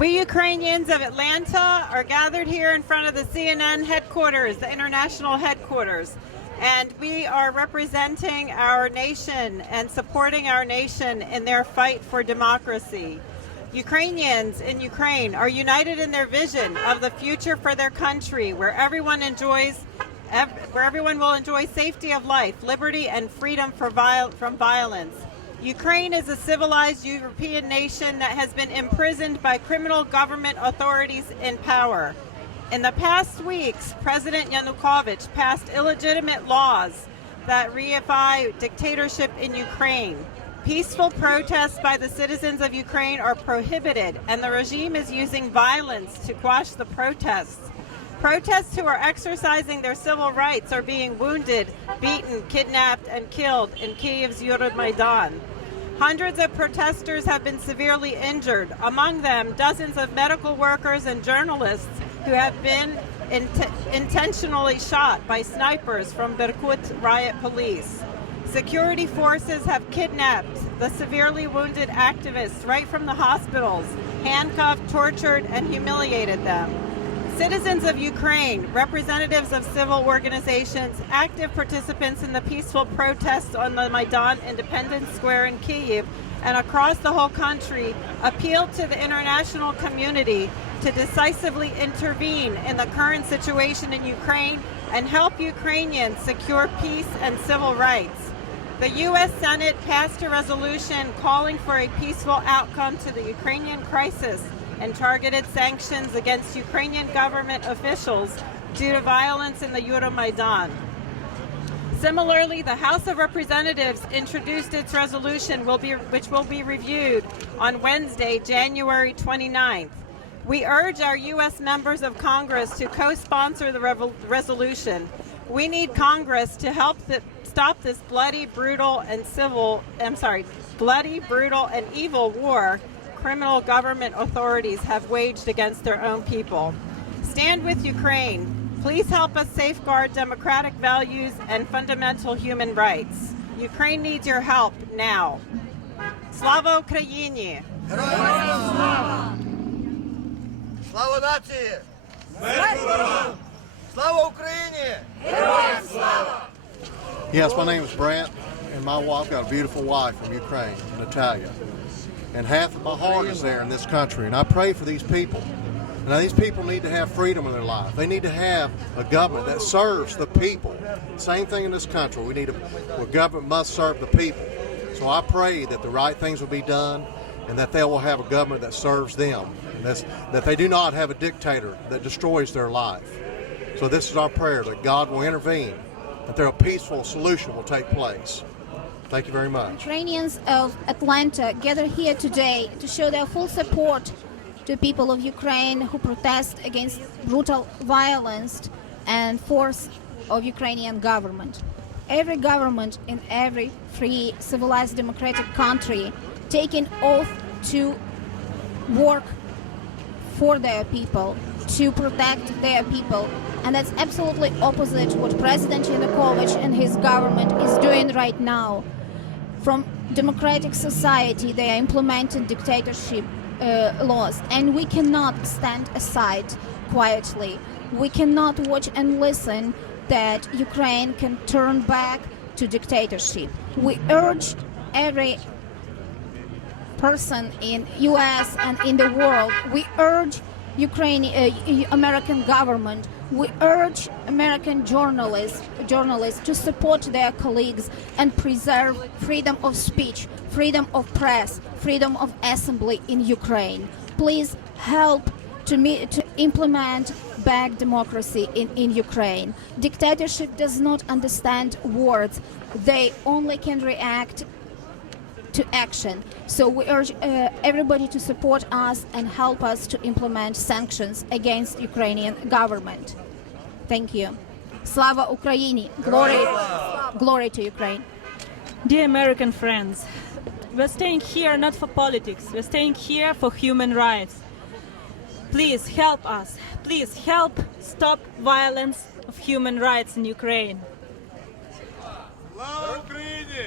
We Ukrainians of Atlanta are gathered here in front of the CNN headquarters, the international headquarters, and we are representing our nation and supporting our nation in their fight for democracy. Ukrainians in Ukraine are united in their vision of the future for their country, where everyone will enjoy safety of life, liberty, and freedom from violence. Ukraine is a civilized European nation that has been imprisoned by criminal government authorities in power. In the past weeks, President Yanukovych passed illegitimate laws that reify dictatorship in Ukraine. Peaceful protests by the citizens of Ukraine are prohibited, and the regime is using violence to quash the protests. Protests who are exercising their civil rights are being wounded, beaten, kidnapped, and killed in Kyiv's Euromaidan. Hundreds of protesters have been severely injured, among them dozens of medical workers and journalists who have been intentionally shot by snipers from Berkut riot police. Security forces have kidnapped the severely wounded activists right from the hospitals, handcuffed, tortured, and humiliated them. Citizens of Ukraine, representatives of civil organizations, active participants in the peaceful protests on the Maidan Independence Square in Kyiv and across the whole country, appeal to the international community to decisively intervene in the current situation in Ukraine and help Ukrainians secure peace and civil rights. The U.S. Senate passed a resolution calling for a peaceful outcome to the Ukrainian crisis and targeted sanctions against Ukrainian government officials due to violence in the Euromaidan. Similarly, the House of Representatives introduced its resolution, which will be reviewed on Wednesday, January 29th. We urge our U.S. members of Congress to co-sponsor the resolution. We need Congress to help stop this bloody, brutal, and evil war criminal government authorities have waged against their own people. Stand with Ukraine. Please help us safeguard democratic values and fundamental human rights. Ukraine needs your help now. Slava Ukraini! Слава нації! Слава Україні! Героям слава! Yes, my name is Brent, and my wife got a beautiful wife from Ukraine, Natalia. And half of my heart is there in this country, and I pray for these people. Now, these people need to have freedom in their life. They need to have a government that serves the people. Same thing in this country. A government must serve the people. So I pray that the right things will be done, and that they will have a government that serves them, and that they do not have a dictator that destroys their life. So this is our prayer, that God will intervene, that a peaceful solution will take place. Thank you very much. Ukrainians of Atlanta gather here today to show their full support to people of Ukraine who protest against brutal violence and force of Ukrainian government. Every government in every free, civilized, democratic country taking oath to work for their people, to protect their people. And that's absolutely opposite what President Yanukovych and his government is doing right now. From democratic society, they are implementing dictatorship laws, and we cannot stand aside quietly. We cannot watch and listen that Ukraine can turn back to dictatorship. We urge every person in U.S. and in the world, we urge American government, we urge American journalists to support their colleagues and preserve freedom of speech, freedom of press, freedom of assembly in Ukraine. Please help to implement back democracy in Ukraine. Dictatorship does not understand words. They only can react to action. So we urge everybody to support us and help us to implement sanctions against Ukrainian government. Thank you. Slava Ukraini! Glory to Ukraine! Dear American friends, we're staying here not for politics, we're staying here for human rights. Please help us. Please help stop violence of human rights in Ukraine. Слава Україні!